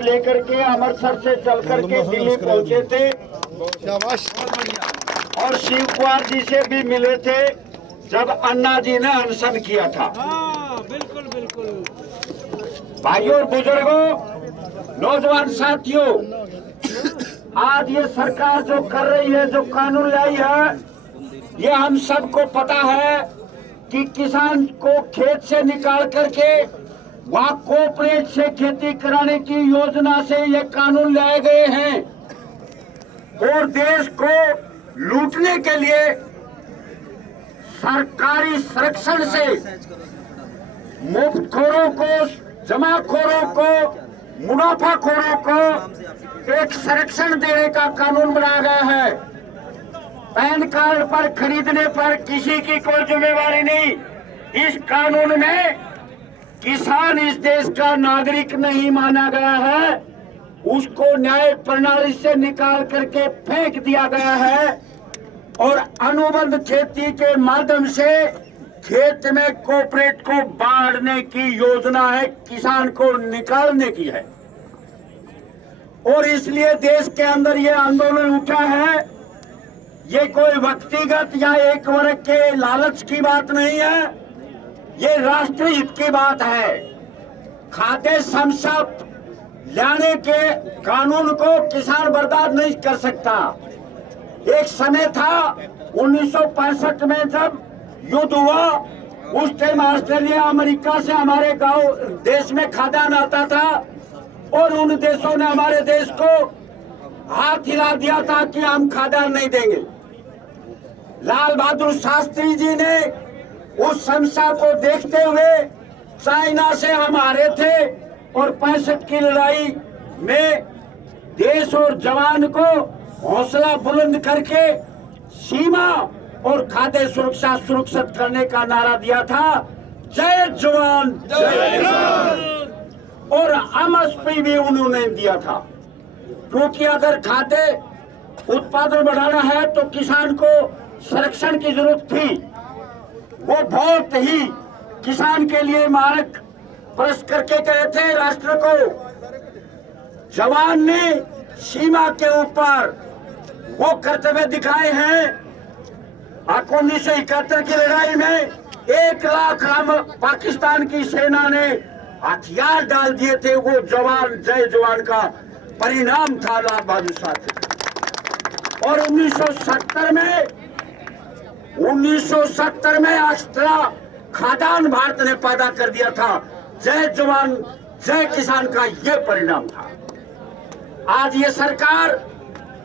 पत्र लेकर के अमृतसर से चल करके दिल्ली पहुंचे थे और शिव कुमार जी से भी मिले थे जब अन्ना जी ने अनशन किया था। बिल्कुल बिल्कुल। भाइयों और बुजुर्गों, नौजवान साथियों, आज ये सरकार जो कर रही है, जो कानून लाई है, ये हम सबको पता है कि किसान को खेत से निकाल करके वहाँ कोऑपरेट से खेती कराने की योजना से ये कानून लाए गए हैं और देश को लूटने के लिए सरकारी संरक्षण से मुफ्तखोरों को, जमाखोरों को, मुनाफाखोरों को एक संरक्षण देने का कानून बनाया गया है। पैन कार्ड पर खरीदने पर किसी की कोई जिम्मेवारी नहीं। इस कानून में किसान इस देश का नागरिक नहीं माना गया है, उसको न्याय प्रणाली से निकाल करके फेंक दिया गया है और अनुबंध खेती के माध्यम से खेत में कोऑपरेट को बांटने की योजना है, किसान को निकालने की है। और इसलिए देश के अंदर ये आंदोलन उठा है। ये कोई व्यक्तिगत या एक वर्ग के लालच की बात नहीं है, ये राष्ट्र हित की बात है। खाद्य समस्या लाने के कानून को किसान बर्बाद नहीं कर सकता। एक समय था 1965 में जब युद्ध हुआ, उस टाइम ऑस्ट्रेलिया, अमेरिका से हमारे गांव देश में खाद्यान्न आता था और उन देशों ने हमारे देश को हाथ हिला दिया था कि हम खाद्यान्न नहीं देंगे। लाल बहादुर शास्त्री जी ने उस समस्या को देखते हुए चाइना से हम हारे थे और 65 की लड़ाई में देश और जवान को हौसला बुलंद करके सीमा और खाद्य सुरक्षा सुरक्षित करने का नारा दिया था, जय जवान जय किसान। और एमएसपी भी उन्होंने दिया था, क्योंकि अगर खाद्य उत्पादन बढ़ाना है तो किसान को संरक्षण की जरूरत थी। वो बहुत ही किसान के लिए मार्ग प्रशस्त करके गए थे राष्ट्र को। जवान ने सीमा के ऊपर वो कर्तव्य दिखाए हैं। 1971 की लड़ाई में 1 लाख हम पाकिस्तान की सेना ने हथियार डाल दिए थे। वो जवान जय जवान का परिणाम था लाल बहादुर शास्त्री। और 1970 में एक्स्ट्रा खाद्यान्न भारत ने पैदा कर दिया था। जय जवान जय किसान का ये परिणाम था। आज ये सरकार,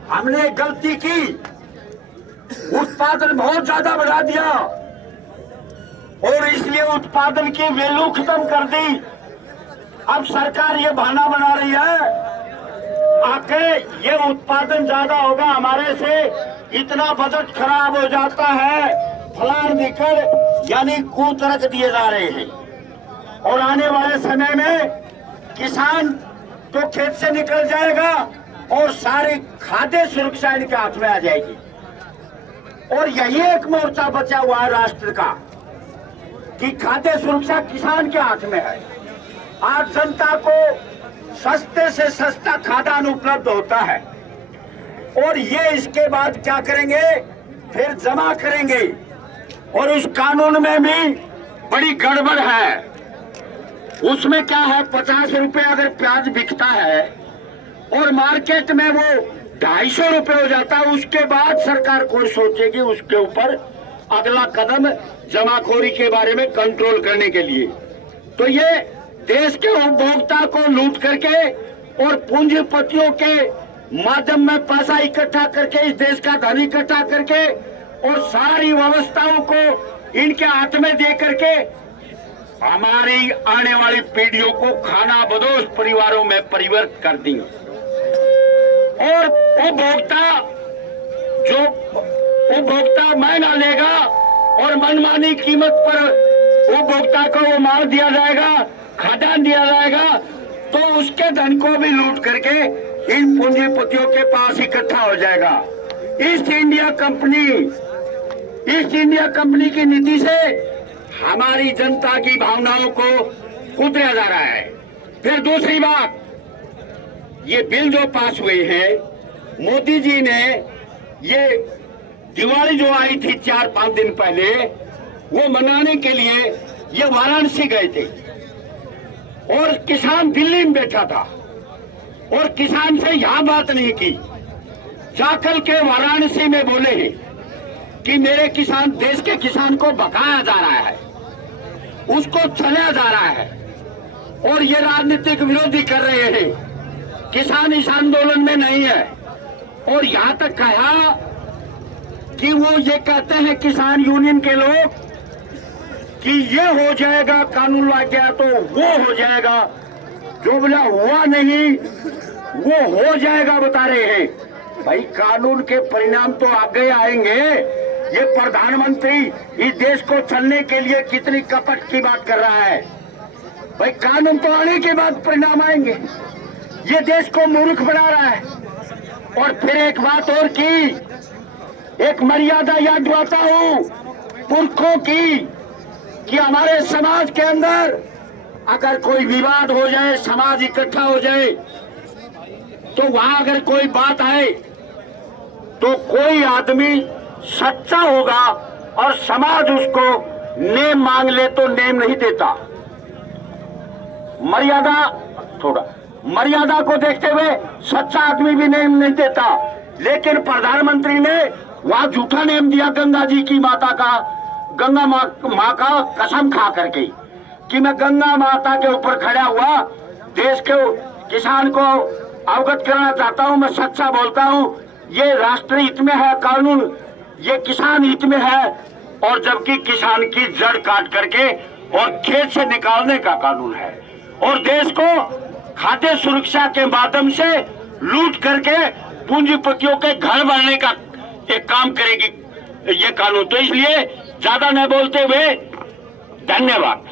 हमने गलती की, उत्पादन बहुत ज्यादा बढ़ा दिया और इसलिए उत्पादन की वैल्यू खत्म कर दी। अब सरकार ये बहाना बना रही है आके ये उत्पादन ज्यादा होगा, हमारे से इतना बजट खराब हो जाता है, फलान दिक्कत, यानी कूतरक दिए जा रहे हैं। और आने वाले समय में किसान तो खेत से निकल जाएगा और सारी खाद्य सुरक्षा इनके हाथ में आ जाएगी। और यही एक मोर्चा बचा हुआ है राष्ट्र का कि खाद्य सुरक्षा किसान के हाथ में है। आज जनता को सस्ते से सस्ता खाद्यान्न उपलब्ध होता है और ये इसके बाद क्या करेंगे, फिर जमा करेंगे। और उस कानून में भी बड़ी गड़बड़ है। उसमें क्या है, 50 रुपए अगर प्याज बिकता है और मार्केट में वो 250 रुपए हो जाता है, उसके बाद सरकार कोई सोचेगी उसके ऊपर अगला कदम जमाखोरी के बारे में कंट्रोल करने के लिए। तो ये देश के उपभोक्ता को लूट करके और पूंजीपतियों के माध्यम में पैसा इकट्ठा करके, इस देश का धन इकट्ठा करके और सारी व्यवस्थाओं को इनके हाथ में दे करके हमारी आने वाली पीढ़ियों को खाना बदोश परिवारों में परिवर्तित कर दी। और उपभोक्ता महंगा लेगा और मनमानी कीमत पर उपभोक्ता को वो माल दिया जाएगा, खाद्यान्न दिया जाएगा, तो उसके धन को भी लूट करके इन पूंजीपतियों के पास इकट्ठा हो जाएगा। ईस्ट इंडिया कंपनी की नीति से हमारी जनता की भावनाओं को कुचला जा रहा है। फिर दूसरी बात, ये बिल जो पास हुए हैं, मोदी जी ने ये दिवाली जो आई थी 4-5 दिन पहले, वो मनाने के लिए ये वाराणसी गए थे और किसान दिल्ली में बैठा था और किसान से यहां बात नहीं की, जाकर के वाराणसी में बोले हैं कि मेरे किसान, देश के किसान को भगाया जा रहा है, उसको छलाया जा रहा है और ये राजनीतिक विरोधी कर रहे हैं, किसान इस आंदोलन में नहीं है। और यहां तक कहा कि वो ये कहते हैं किसान यूनियन के लोग कि ये हो जाएगा, कानून ला गया तो वो हो जाएगा, जो बोला हुआ नहीं वो हो जाएगा बता रहे हैं। भाई कानून के परिणाम तो आगे आएंगे। ये प्रधानमंत्री इस देश को चलने के लिए कितनी कपट की बात कर रहा है। भाई कानून तो आने के बाद परिणाम आएंगे। ये देश को मूर्ख बना रहा है। और फिर एक बात और की, एक मर्यादा याद दिलाता हूं पुरखों की, कि हमारे समाज के अंदर अगर कोई विवाद हो जाए, समाज इकट्ठा हो जाए, तो वहां अगर कोई बात आए तो कोई आदमी सच्चा होगा और समाज उसको नेम मांग ले तो नेम नहीं देता। मर्यादा को देखते हुए सच्चा आदमी भी नेम नहीं देता। लेकिन प्रधानमंत्री ने वहां झूठा नेम दिया गंगा जी की माता का, गंगा माँ का कसम खा करके कि मैं गंगा माता के ऊपर खड़ा हुआ देश के किसान को अवगत कराना चाहता हूं, मैं सच्चा बोलता हूं, ये राष्ट्र हित में है कानून, ये किसान हित में है। और जबकि किसान की जड़ काट करके और खेत से निकालने का कानून है और देश को खाद्य सुरक्षा के माध्यम से लूट करके पूंजीपतियों के घर बनने का एक काम करेगी ये कानून। तो इसलिए ज्यादा न बोलते हुए धन्यवाद।